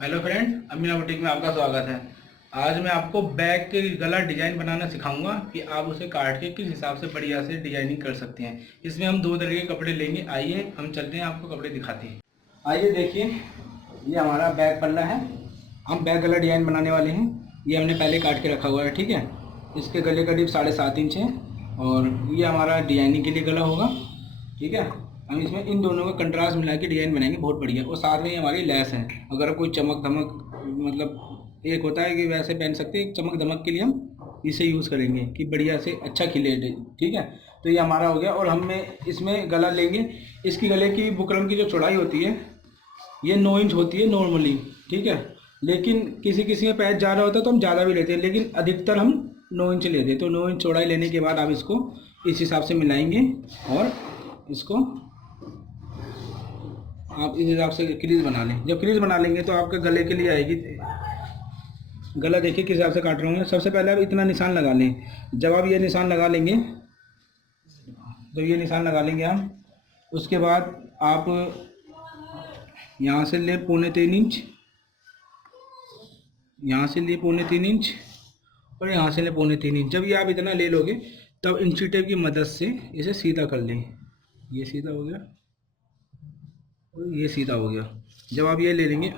Hello friend, Amina boutique में आपका स्वागत है। आज मैं आपको बैग के गला डिजाइन बनाना सिखाऊंगा कि आप उसे काट के किस हिसाब से बढ़िया से डिजाइनिंग कर सकते हैं। इसमें हम दो तरह के कपड़े लेंगे। आइए हम चलते हैं, आपको कपड़े दिखाते हैं। आइए देखिए, ये हमारा बैग पल्ला है। हम बैग गला डिजाइन बनाने वाले हैं। ये हमने पहले काट के रखा हुआ है, ठीक है। इसके गले का डीप 7.5 इंच है और ये हमारा डिजाइनिंग के लिए गला होगा, ठीक है। हम इसमें इन दोनों का कंट्रास्ट मिला के डिज़ाइन बनाएंगे, बहुत बढ़िया। और साथ में ही हमारी लेस है। अगर कोई चमक धमक, मतलब एक होता है कि वैसे पहन सकते हैं, चमक धमक के लिए हम इसे यूज़ करेंगे कि बढ़िया से अच्छा खिले, ठीक है। तो ये हमारा हो गया। और हमें इसमें गला लेंगे। इसकी गले की बुकरम की जो चौड़ाई होती है ये 9 इंच होती है नॉर्मली, ठीक है। लेकिन किसी किसी में पैच ज़्यादा होता है तो हम ज़्यादा भी लेते हैं, लेकिन अधिकतर हम 9 इंच लेते हैं। तो 9 इंच चौड़ाई लेने के बाद आप इसको इस हिसाब से मिलाएंगे और इसको आप इस हिसाब से क्रीज बना लें। जब क्रीज बना लेंगे तो आपके गले के लिए आएगी। गला देखिए किस हिसाब से काट रहे होंगे। सबसे पहले आप इतना निशान लगा लें। जब आप ये निशान लगा लेंगे तो ये निशान लगा लेंगे हम। उसके बाद आप यहाँ से ले 3.25 इंच, यहाँ से ले 3.25 इंच और यहाँ से ले 3.25 इंच। जब ये आप इतना ले लोगे तब इंची टेप की मदद से इसे सीधा कर लें। ये सीधा हो गया और ये सीधा हो गया। जब आप ये ले लेंगे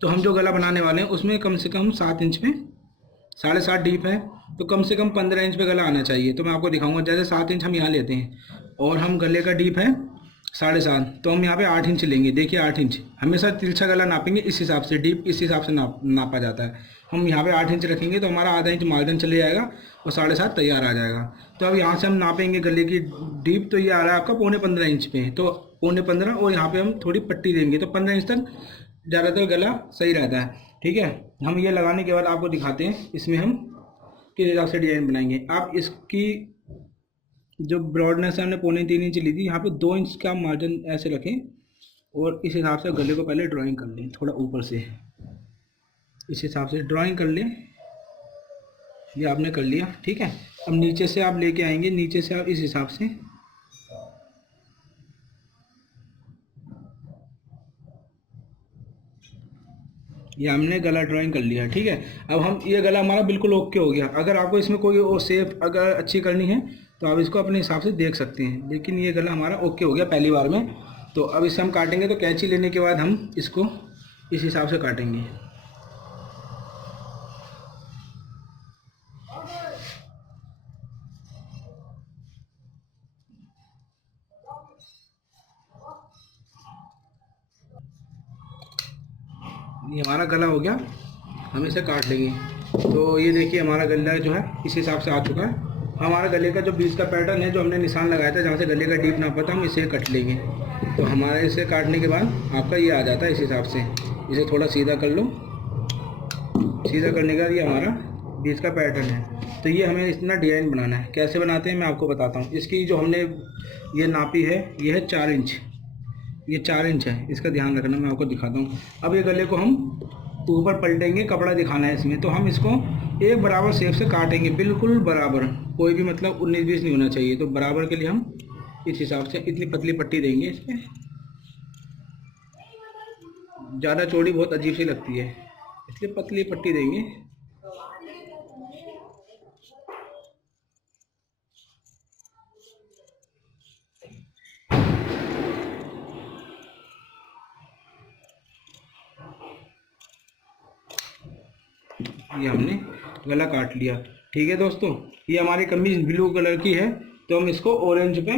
तो हम जो गला बनाने वाले हैं उसमें कम से कम 7 इंच पे 7.5 डीप है, तो कम से कम 15 इंच पे गला आना चाहिए। तो मैं आपको दिखाऊंगा। जैसे 7 इंच हम यहाँ लेते हैं और हम गले का डीप है 7.5, तो हम यहाँ पे 8 इंच लेंगे। देखिए 8 इंच हमेशा तिरछा गला नापेंगे, इस हिसाब से डीप इस हिसाब से नापा जाता है। हम यहाँ पे 8 इंच रखेंगे तो हमारा आधा इंच मार्जिन चले जाएगा और 7.5 तैयार आ जाएगा। तो अब यहाँ से हम नापेंगे गले की डीप, तो ये आ रहा है आपका 15.25 इंच पे। तो 15.25 और यहाँ पे हम थोड़ी पट्टी देंगे तो 15 इंच तक ज़्यादातर गला सही रहता है, ठीक है। हम ये लगाने के बाद आपको दिखाते हैं इसमें हम किस हिसाब से डिज़ाइन बनाएंगे। आप इसकी जो ब्रॉडनेस है हमने 3.25 इंच ली थी, यहाँ पे 2 इंच का मार्जिन ऐसे रखें और इस हिसाब से गले को पहले ड्राइंग कर लें। थोड़ा ऊपर से इस हिसाब से ड्राइंग कर लें। ये आपने कर लिया, ठीक है। अब नीचे से आप लेके आएंगे, नीचे से आप इस हिसाब से ये हमने गला ड्राइंग कर लिया, ठीक है। अब हम ये गला हमारा बिल्कुल ओके हो गया। अगर आपको इसमें कोई और शेप अगर अच्छी करनी है तो आप इसको अपने हिसाब से देख सकते हैं, लेकिन ये गला हमारा ओके हो गया पहली बार में। तो अब इसे हम काटेंगे, तो कैंची लेने के बाद हम इसको इस हिसाब से काटेंगे। ये हमारा गला हो गया, हम इसे काट लेंगे। तो ये देखिए हमारा गला जो है इस हिसाब से आ चुका है। हमारा गले का जो बीच का पैटर्न है, जो हमने निशान लगाया था जहाँ से गले का डीप नापा था, हम इसे कट लेंगे। तो हमारे इसे काटने के बाद आपका ये आ जाता है इस हिसाब से। इसे थोड़ा सीधा कर लो। सीधा करने के बाद ये हमारा बीच का पैटर्न है। तो ये हमें इतना डिज़ाइन बनाना है। कैसे बनाते हैं मैं आपको बताता हूँ। इसकी जो हमने ये नापी है ये है 4 इंच, ये 4 इंच है, इसका ध्यान रखना। मैं आपको दिखाता हूँ। अब ये गले को हम ऊपर पलटेंगे, कपड़ा दिखाना है इसमें। तो हम इसको एक बराबर शेप से काटेंगे, बिल्कुल बराबर, कोई भी मतलब 19-20 नहीं होना चाहिए। तो बराबर के लिए हम इस हिसाब से इतनी पतली पट्टी देंगे। इस पर ज़्यादा चौड़ी बहुत अजीब सी लगती है, इसलिए पतली पट्टी देंगे। ये हमने गला काट लिया, ठीक है दोस्तों। ये हमारी कमीज ब्लू कलर की है, तो हम इसको ऑरेंज पे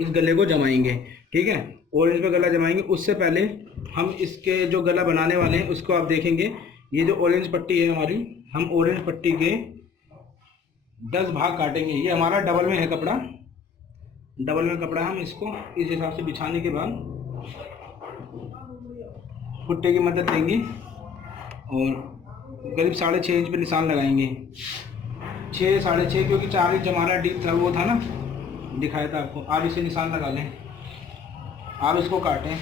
इस गले को जमाएंगे, ठीक है। ऑरेंज पे गला जमाएंगे। उससे पहले हम इसके जो गला बनाने वाले हैं उसको आप देखेंगे। ये जो ऑरेंज पट्टी है हमारी, हम ऑरेंज पट्टी के 10 भाग काटेंगे। ये हमारा डबल में है कपड़ा, डबल में कपड़ा। हम इसको इस हिसाब से बिछाने के बाद पुट्टे की मदद लेंगे और करीब 6.5 इंच पे निशान लगाएंगे। 6 6.5, क्योंकि 4 इंच हमारा डीप था, वो था ना, दिखाया था आपको। आप इसे निशान लगा लें, आप इसको काटें।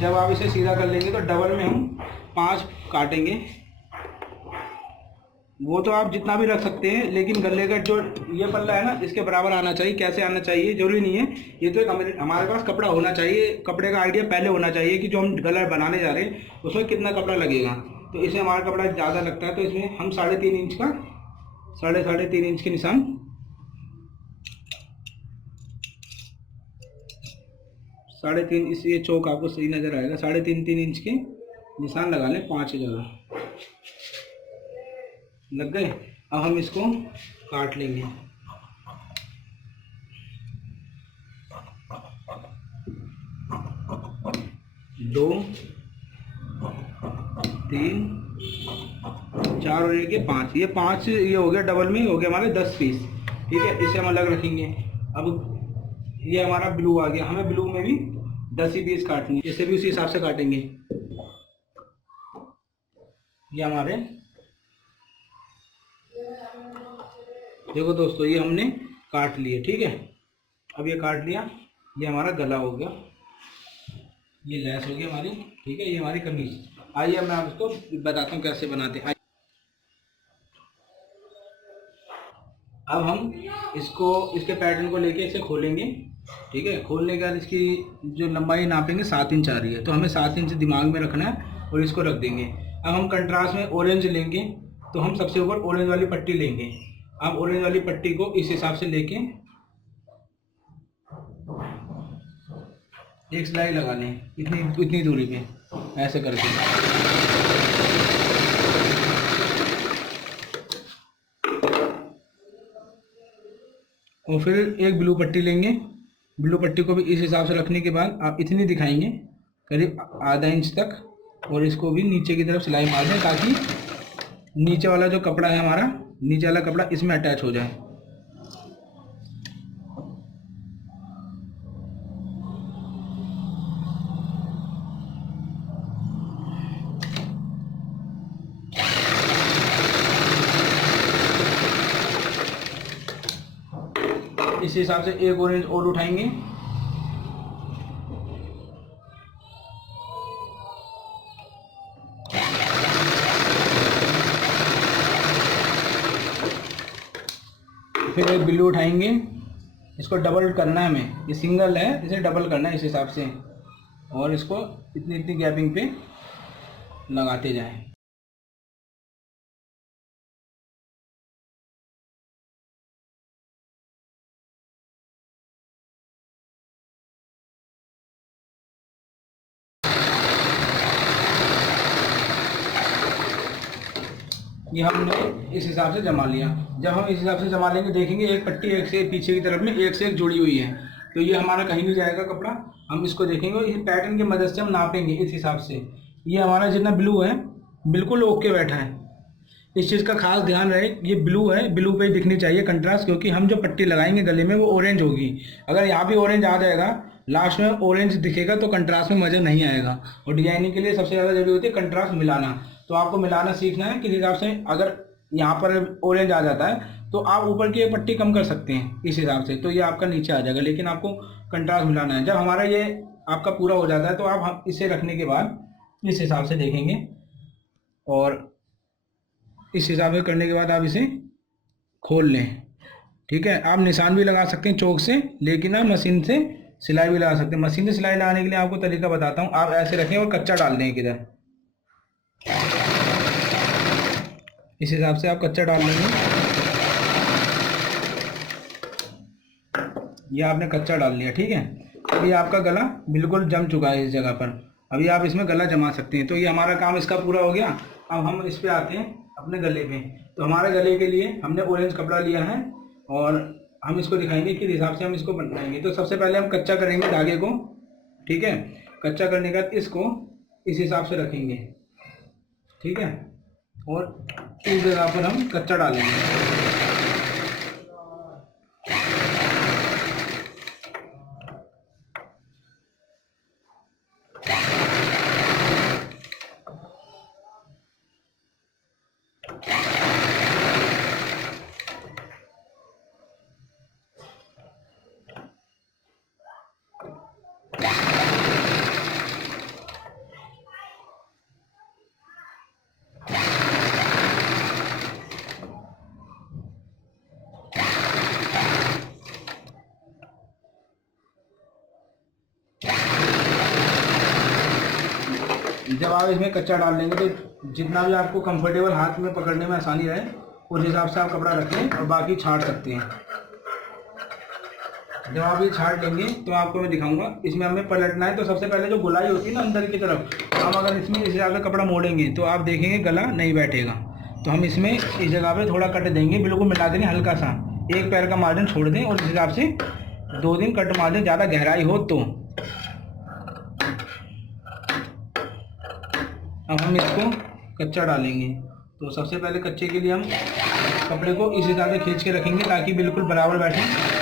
जब आप इसे सीधा कर लेंगे तो डबल में हम 5 काटेंगे। वो तो आप जितना भी रख सकते हैं, लेकिन गले का जो ये पल्ला है ना, इसके बराबर आना चाहिए। कैसे आना चाहिए जरूरी नहीं है, ये तो एक हमारे पास कपड़ा होना चाहिए। कपड़े का आइडिया पहले होना चाहिए कि जो हम गला बनाने जा रहे हैं उसमें कितना कपड़ा लगेगा। तो इसमें हमारा कपड़ा ज़्यादा लगता है, तो इसमें हम 3.5 इंच का, साढ़े तीन इंच के निशान, 3.5, इस ये चौक आपको सही नज़र आएगा। 3.5 इंच के निशान लगा लें 5 जगह। लग गए। अब हम इसको काट लेंगे। 2, 3, 4 और ये 5, ये 5 ये हो गया, डबल में हो गया हमारे 10 पीस। ठीक है, इसे हम अलग रखेंगे। अब ये हमारा ब्लू आ गया, हमें ब्लू में भी 10 ही पीस काटनी है, इसे भी उसी हिसाब से काटेंगे। ये हमारे, देखो दोस्तों, ये हमने काट लिए। ठीक है, अब ये काट लिया, ये हमारा गला हो गया, ये लेस हो गई हमारी। ठीक है, ये हमारी कमीज। आइए मैं आपको बताता हूँ कैसे बनाते हैं। अब हम इसको, इसके पैटर्न को लेके इसे खोलेंगे। ठीक है, खोलने के बाद इसकी जो लंबाई नापेंगे 7 इंच आ रही है, तो हमें 7 इंच दिमाग में रखना है और इसको रख देंगे। अब हम कंट्रास्ट में ऑरेंज लेंगे, तो हम सबसे ऊपर ऑरेंज वाली पट्टी लेंगे। अब ऑरेंज वाली पट्टी को इस हिसाब से लेके एक सिलाई लगा लें, इतनी दूरी पे, ऐसे करके। और फिर एक ब्लू पट्टी लेंगे। ब्लू पट्टी को भी इस हिसाब से रखने के बाद आप इतनी दिखाएंगे, करीब आधा इंच तक, और इसको भी नीचे की तरफ सिलाई मार दें, ताकि नीचे वाला जो कपड़ा है हमारा, नीचे वाला कपड़ा इसमें अटैच हो जाए। इस हिसाब से एक ऑरेंज और उठाएंगे। फिर एक ब्लू उठाएंगे, इसको डबल करना है हमें, ये सिंगल है, इसे डबल करना है इस हिसाब से, और इसको इतनी इतनी गैपिंग पे लगाते जाएं। ये हमने इस हिसाब से जमा लिया। जब हम इस हिसाब से जमा लेंगे, देखेंगे एक पट्टी एक से पीछे की तरफ में एक से एक जुड़ी हुई है, तो ये हमारा कहीं नहीं जाएगा कपड़ा। हम इसको देखेंगे और इस पैटर्न की मदद से हम नापेंगे इस हिसाब से। ये हमारा जितना ब्लू है बिल्कुल ओके बैठा है। इस चीज़ का खास ध्यान रहे, ये ब्लू है, ब्लू पे ही दिखनी चाहिए कंट्रास्ट, क्योंकि हम जो पट्टी लगाएंगे गले में वो ऑरेंज होगी। अगर यहाँ भी ऑरेंज आ जाएगा, लास्ट में ऑरेंज दिखेगा, तो कंट्रास्ट में मज़ा नहीं आएगा। और डिजाइनिंग के लिए सबसे ज़्यादा जरूरी होती है कंट्रास्ट मिलाना। तो आपको मिलाना सीखना है किस हिसाब से। अगर यहाँ पर ऑरेंज आ जाता है तो आप ऊपर की एक पट्टी कम कर सकते हैं इस हिसाब से, तो ये आपका नीचे आ जाएगा, लेकिन आपको कंट्रास्ट मिलाना है। जब हमारा ये आपका पूरा हो जाता है, तो आप इसे रखने के बाद इस हिसाब से देखेंगे, और इस हिसाब से करने के बाद आप इसे खोल लें। ठीक है, आप निशान भी लगा सकते हैं चौक से, लेकिन आप मशीन से सिलाई भी लगा सकते हैं। मशीन से सिलाई लगाने के लिए आपको तरीका बताता हूँ। आप ऐसे रखें और कच्चा डाल दें किधर, इस हिसाब से आप कच्चा डाल लेंगे। ये आपने कच्चा डाल लिया। ठीक है, अभी आपका गला बिल्कुल जम चुका है इस जगह पर। अभी आप इसमें गला जमा सकते हैं। तो ये हमारा काम इसका पूरा हो गया। अब हम इस पे आते हैं अपने गले पे। तो हमारे गले के लिए हमने ऑरेंज कपड़ा लिया है, और हम इसको दिखाएंगे किस हिसाब से हम इसको बनाएंगे। तो सबसे पहले हम कच्चा करेंगे धागे को। ठीक है, कच्चा करने के बाद इसको इस हिसाब से रखेंगे। ठीक है, और इस जगह पर हम कच्चा डालेंगे। जब आप इसमें कच्चा डाल लेंगे तो जितना भी आपको कंफर्टेबल हाथ में पकड़ने में आसानी रहे उस हिसाब से आप कपड़ा रखें और बाकी छाट सकते हैं। जब आप ये छाट लेंगे तो आपको मैं दिखाऊंगा। इसमें हमें पलटना है तो सबसे पहले जो गुलाई होती है ना अंदर की तरफ, हम अगर इसमें इस हिसाब से कपड़ा मोड़ेंगे तो आप देखेंगे गला नहीं बैठेगा। तो हम इसमें इस जगह पे थोड़ा कट देंगे, बिल्कुल मिला देंगे, हल्का सा एक पैर का मार्जिन छोड़ दें और इस हिसाब से 2 दिन कट मार दें, ज़्यादा गहराई हो तो। अब हम इसको कच्चा डालेंगे। तो सबसे पहले कच्चे के लिए हम कपड़े को इस हिसाब से खींच के रखेंगे ताकि बिल्कुल बराबर बैठे।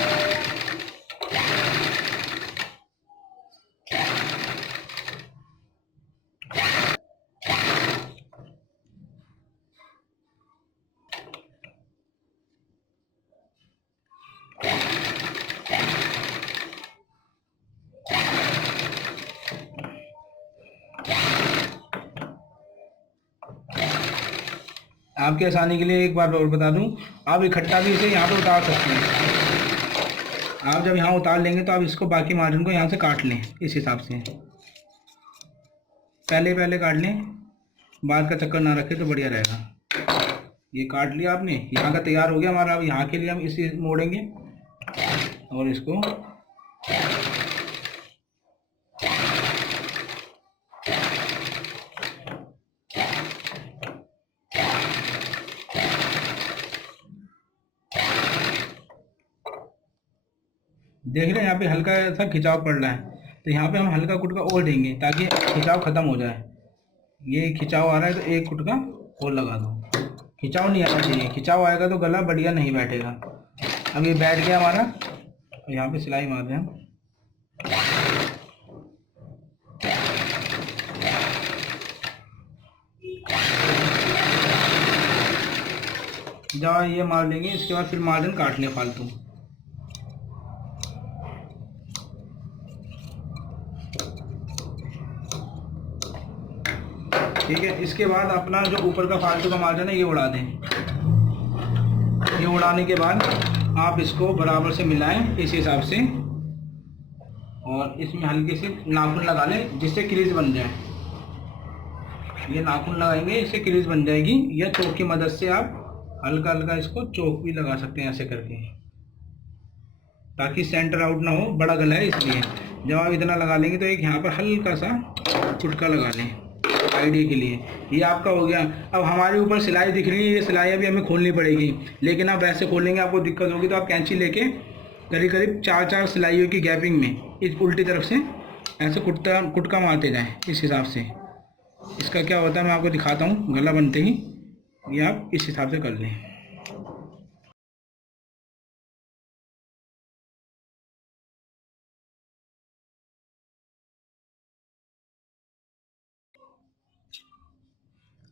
आपकी आसानी के लिए एक बार और बता दूं, आप इकट्ठा भी इसे यहाँ पे उतार सकते हैं। आप जब यहाँ उतार लेंगे तो आप इसको बाकी मार्जिन को यहाँ से काट लें इस हिसाब से। पहले काट लें, बाद का चक्कर ना रखें तो बढ़िया रहेगा। ये काट लिया आपने, यहाँ का तैयार हो गया हमारा। अब यहाँ के लिए हम इसे मोड़ेंगे और इसको देख रहे हैं यहाँ पे हल्का सा खिंचाव पड़ रहा है, तो यहाँ पे हम हल्का कुटका और देंगे ताकि खिंचाव खत्म हो जाए। ये खिंचाव आ रहा है तो एक कुटका और लगा दो। खिंचाव नहीं आना चाहिए, खिंचाव आएगा तो गला बढ़िया नहीं बैठेगा। अब ये बैठ गया हमारा, तो यहाँ पे सिलाई मार रहे हैं। जब ये मार लेंगे इसके बाद फिर मार्जिन काट लें फालतू। ठीक है, इसके बाद अपना जो ऊपर का फालतू का मार्जिन है ये उड़ा दें। ये उड़ाने के बाद आप इसको बराबर से मिलाएं इस हिसाब से और इसमें हल्के से नाखून लगा लें जिससे क्रीज बन जाए। ये नाखून लगाएंगे इससे क्रीज बन जाएगी, या चौक की मदद से आप हल्का हल्का इसको चौक भी लगा सकते हैं ऐसे करके, ताकि सेंटर आउट ना हो। बड़ा गला है इसलिए जब आप इतना लगा लेंगे तो एक यहाँ पर हल्का सा चुटका लगा लें आइडिया के लिए। ये आपका हो गया। अब हमारे ऊपर सिलाई दिख रही है, ये सिलाई अभी हमें खोलनी पड़ेगी, लेकिन आप वैसे खोलेंगे आपको दिक्कत होगी। तो आप कैंची लेके करीब करीब 4-4 सिलाइयों की गैपिंग में इस उल्टी तरफ से ऐसे कुटका मारते जाएं इस हिसाब से। इसका क्या होता है मैं आपको दिखाता हूँ। गला बनते ही ये आप इस हिसाब से कर लें।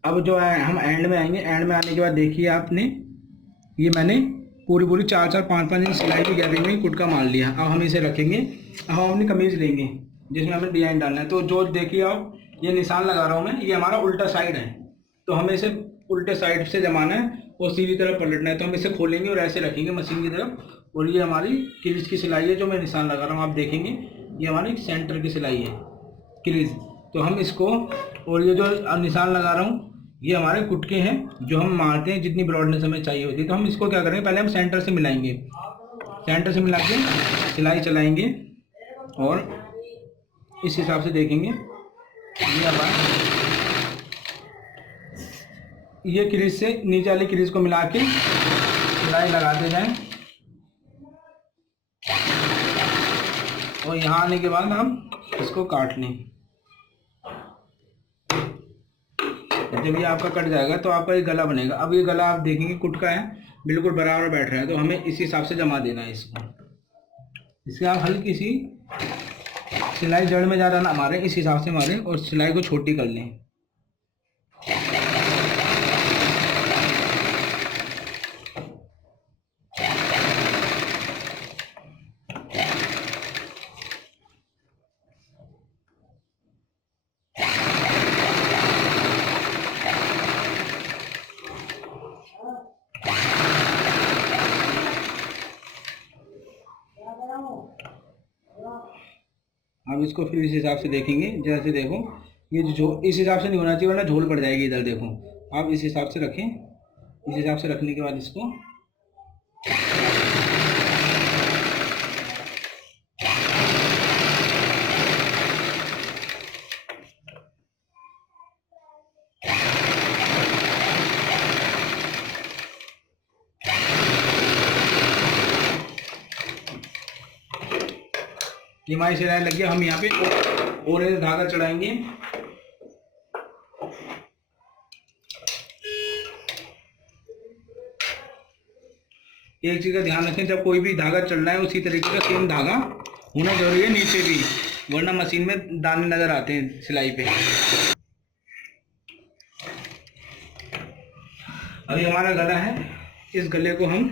अब जो है हम एंड में आएंगे। एंड में आने के बाद देखिए आपने, ये मैंने पूरी 4-4 5-5 इंच सिलाई की गैपिंग में कुटका मार लिया। अब हम इसे रखेंगे। अब हम अपनी कमीज लेंगे जिसमें हमें डिजाइन डालना है। तो जो देखिए आप ये निशान लगा रहा हूँ मैं, ये हमारा उल्टा साइड है, तो हमें इसे उल्टे साइड से जमाना है और सीधी तरफ पलटना है। तो हम इसे खोलेंगे और ऐसे रखेंगे मशीन की तरफ। और ये हमारी क्रीज की सिलाई है जो मैं निशान लगा रहा हूँ, आप देखेंगे ये हमारी सेंटर की सिलाई है क्रीज। तो हम इसको, और ये जो निशान लगा रहा हूँ ये हमारे कुटके हैं जो हम मारते हैं जितनी ब्रॉडनेस हमें चाहिए होती है। तो हम इसको क्या करेंगे, पहले हम सेंटर से मिलाएंगे, सेंटर से मिला के सिलाई चलाएंगे और इस हिसाब से देखेंगे। ये हमारा ये क्रीज से नीचे वाली क्रीज को मिला के सिलाई लगाते जाएं और यहाँ आने के बाद हम इसको काट लें। जब ये आपका कट जाएगा तो आपका ये गला बनेगा। अब ये गला आप देखेंगे कुटका है, बिल्कुल बराबर बैठ रहा है, तो हमें इस हिसाब से जमा देना है इसको। इसके आप हल्की सी सिलाई जड़ में ज़्यादा ना मारें, इस हिसाब से मारें और सिलाई को छोटी कर लें। अब इसको फिर इस हिसाब से देखेंगे। जैसे देखो ये जो इस हिसाब से नहीं होना चाहिए वरना झोल पड़ जाएगी इधर। देखो आप इस हिसाब से रखें, इस हिसाब से रखने के बाद इसको ये हमारी सिलाई लग गया। हम यहाँ पे और धागा चढ़ाएंगे। एक चीज का ध्यान रखें, जब कोई भी धागा चढ़ना है उसी तरीके का सेम धागा होना जरूरी है नीचे भी, वरना मशीन में दाने नजर आते हैं सिलाई पे। अभी हमारा गला है, इस गले को हम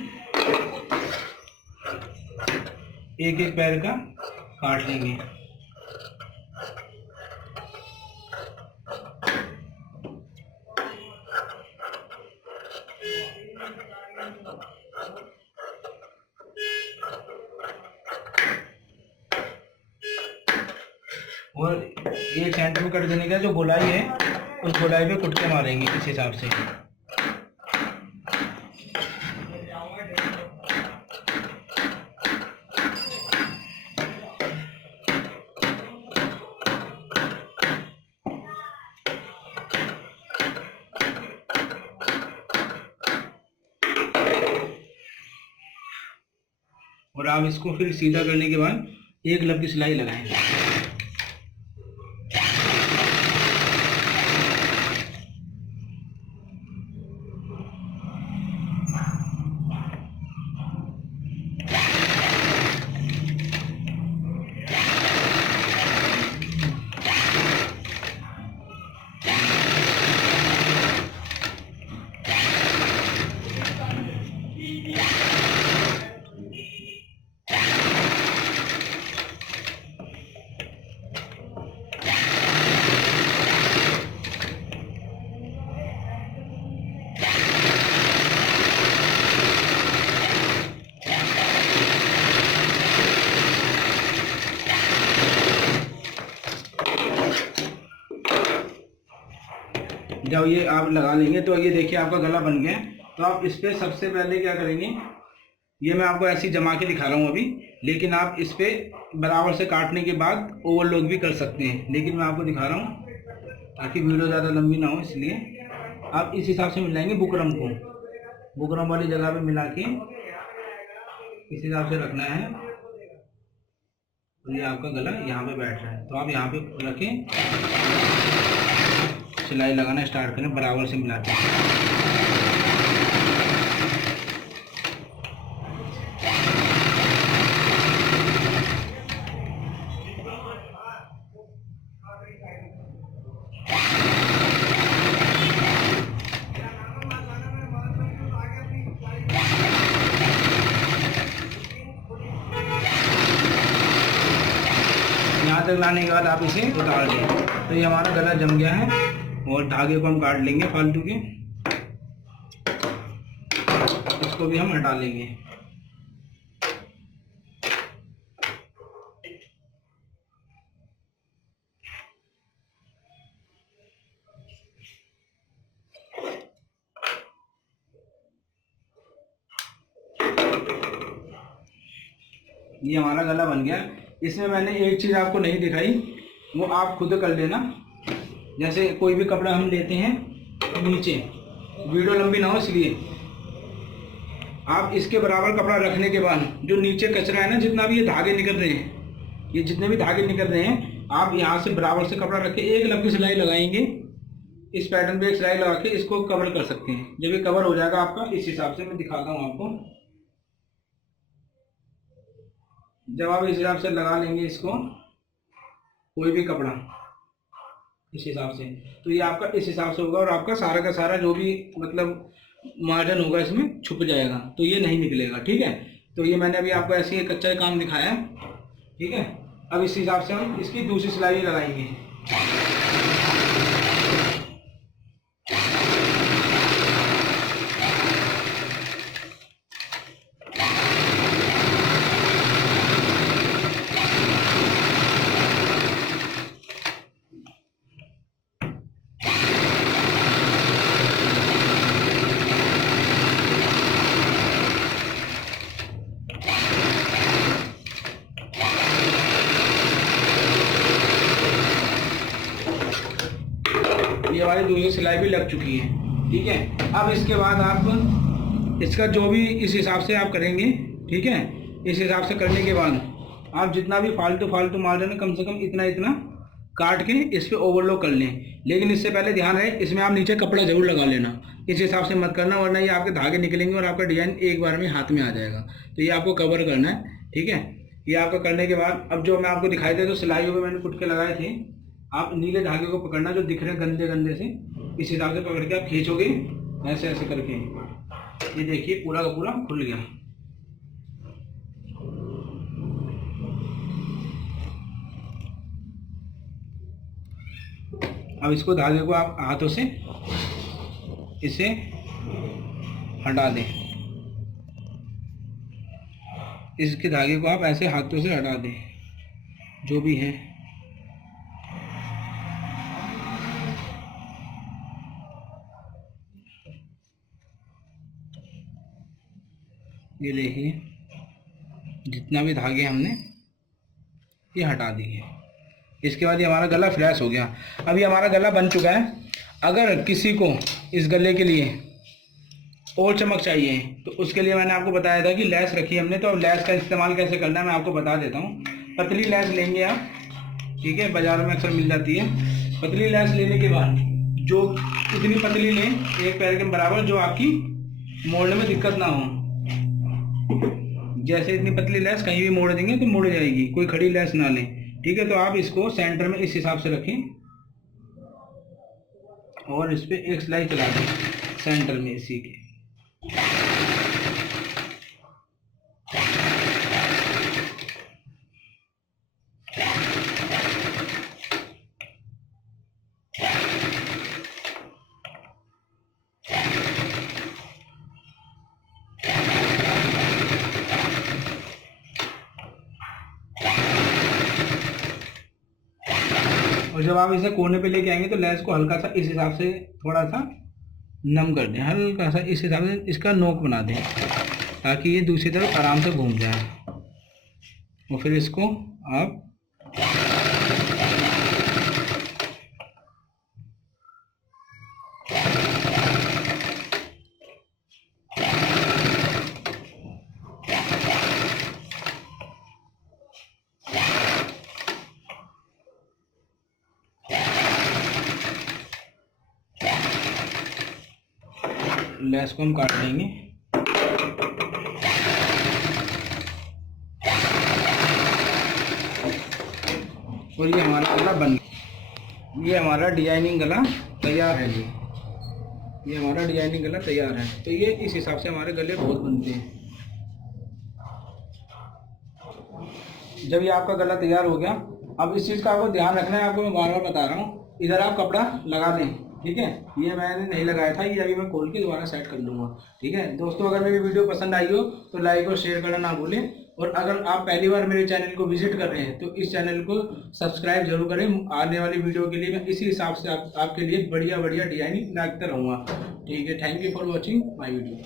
एक एक पैर का काट लेंगे। और एक सेंटर में कट देने का जो गोलाई है उस गोलाई पे कुटके मारेंगे इस हिसाब से। और आप इसको फिर सीधा करने के बाद एक लंब की सिलाई लगाएं। जब ये आप लगा लेंगे तो ये देखिए आपका गला बन गया है। तो आप इस पर सबसे पहले क्या करेंगे, ये मैं आपको ऐसे ही जमा के दिखा रहा हूँ अभी, लेकिन आप इस पर बराबर से काटने के बाद ओवरलॉक भी कर सकते हैं, लेकिन मैं आपको दिखा रहा हूँ ताकि वीडियो ज़्यादा लंबी ना हो। इसलिए आप इस हिसाब से मिलाएंगे बुकरम को, बुकरम वाली जगह पे मिला के इस हिसाब से रखना है। तो ये आपका गला यहाँ पे बैठ रहा है, तो आप यहाँ पे रखें, सिलाई लगाना स्टार्ट करें बराबर से मिला के। यहाँ तक लाने के बाद आप इसे उतार दें। तो ये हमारा गला जम गया है और धागे को हम काट लेंगे फालतू के, इसको भी हम हटा लेंगे। ये हमारा गला बन गया। इसमें मैंने एक चीज़ आपको नहीं दिखाई, वो आप खुद कर लेना। जैसे कोई भी कपड़ा हम लेते हैं नीचे, वीडियो लंबी ना हो इसलिए आप इसके बराबर कपड़ा रखने के बाद जो नीचे कचरा है ना, जितना भी ये धागे निकल रहे हैं, ये जितने भी धागे निकल रहे हैं, आप यहाँ से बराबर से कपड़ा रख के एक लंबी सिलाई लगाएंगे। इस पैटर्न पे एक सिलाई लगा के इसको कवर कर सकते हैं। जब ये कवर हो जाएगा आपका, इस हिसाब से मैं दिखाता हूँ आपको। जब आप इस हिसाब से लगा लेंगे इसको, कोई भी कपड़ा इस हिसाब से, तो ये आपका इस हिसाब से होगा और आपका सारा का सारा जो भी मतलब मार्जिन होगा इसमें छुप जाएगा, तो ये नहीं निकलेगा। ठीक है, तो ये मैंने अभी आपको ऐसे ही कच्चा काम दिखाया है। ठीक है, अब इस हिसाब से हम इसकी दूसरी सिलाई लगाएंगे। ये हमारी दूसरी सिलाई भी लग चुकी है। ठीक है, अब इसके बाद आप इसका जो भी इस हिसाब से आप करेंगे, ठीक है, इस हिसाब से करने के बाद आप जितना भी फालतू माल है ना, कम से कम इतना इतना काट के इस पर ओवरलॉक कर लें। लेकिन इससे पहले ध्यान रहे, इसमें आप नीचे कपड़ा जरूर लगा लेना, इस हिसाब से मत करना, वरना ये आपके धागे निकलेंगे और आपका डिजाइन एक बार में हाथ में आ जाएगा। तो ये आपको कवर करना है। ठीक है, ये आपका करने के बाद अब जो मैं आपको दिखाई दे, तो सिलाइयों में मैंने फुटके लगाए थे, आप नीले धागे को पकड़ना जो दिख रहे हैं गंदे गंदे से, इस हिसाब से पकड़ के आप खींचोगे ऐसे ऐसे करके, ये देखिए पूरा का पूरा खुल गया। अब इसको धागे को आप हाथों से इसे हटा दें, इसके धागे को आप ऐसे हाथों से हटा दें जो भी है। ये देखिए जितना भी धागे हमने ये हटा दिए। इसके बाद ये हमारा गला फ्लैश हो गया। अभी हमारा गला बन चुका है। अगर किसी को इस गले के लिए और चमक चाहिए तो उसके लिए मैंने आपको बताया था कि लेस रखी हमने, तो अब लेस का इस्तेमाल कैसे करना है मैं आपको बता देता हूँ। पतली लेस लेंगे आप, ठीक है, बाज़ार में अक्सर मिल जाती है। पतली लेस लेने के बाद जो इतनी पतली लें, एक पैर के बराबर, जो आपकी मोड़ने में दिक्कत ना हो। जैसे इतनी पतली लेस कहीं भी मोड़ देंगे तो मुड़ जाएगी, कोई खड़ी लेस ना लें। ठीक है, तो आप इसको सेंटर में इस हिसाब से रखें और इस पर एक सिलाई चला दें सेंटर में इसी के। और जब आप इसे कोने पे लेके आएंगे तो लेस को हल्का सा इस हिसाब से थोड़ा सा नम कर दें, हल्का सा इस हिसाब से इसका नोक बना दें ताकि ये दूसरी तरफ आराम से घूम जाए। और फिर इसको आप लेस को हम काट देंगे। और ये हमारा गला बन गया। ये हमारा डिजाइनिंग गला तैयार है जी, ये हमारा डिजाइनिंग गला तैयार है। तो ये इस हिसाब से हमारे गले बहुत बनते हैं। जब ये आपका गला तैयार हो गया, अब इस चीज़ का आपको ध्यान रखना है, आपको मैं बार बार बता रहा हूँ, इधर आप कपड़ा लगा दें। ठीक है, ये मैंने नहीं लगाया था, ये अभी मैं खोल के दोबारा सेट कर लूँगा। ठीक है दोस्तों, अगर मेरी वीडियो पसंद आई हो तो लाइक और शेयर करना ना भूलें। और अगर आप पहली बार मेरे चैनल को विजिट कर रहे हैं तो इस चैनल को सब्सक्राइब जरूर करें। आने वाली वीडियो के लिए मैं इसी हिसाब से आपके लिए बढ़िया बढ़िया डिजाइनिंग लाता रहूँगा। ठीक है, thank you for watching my video.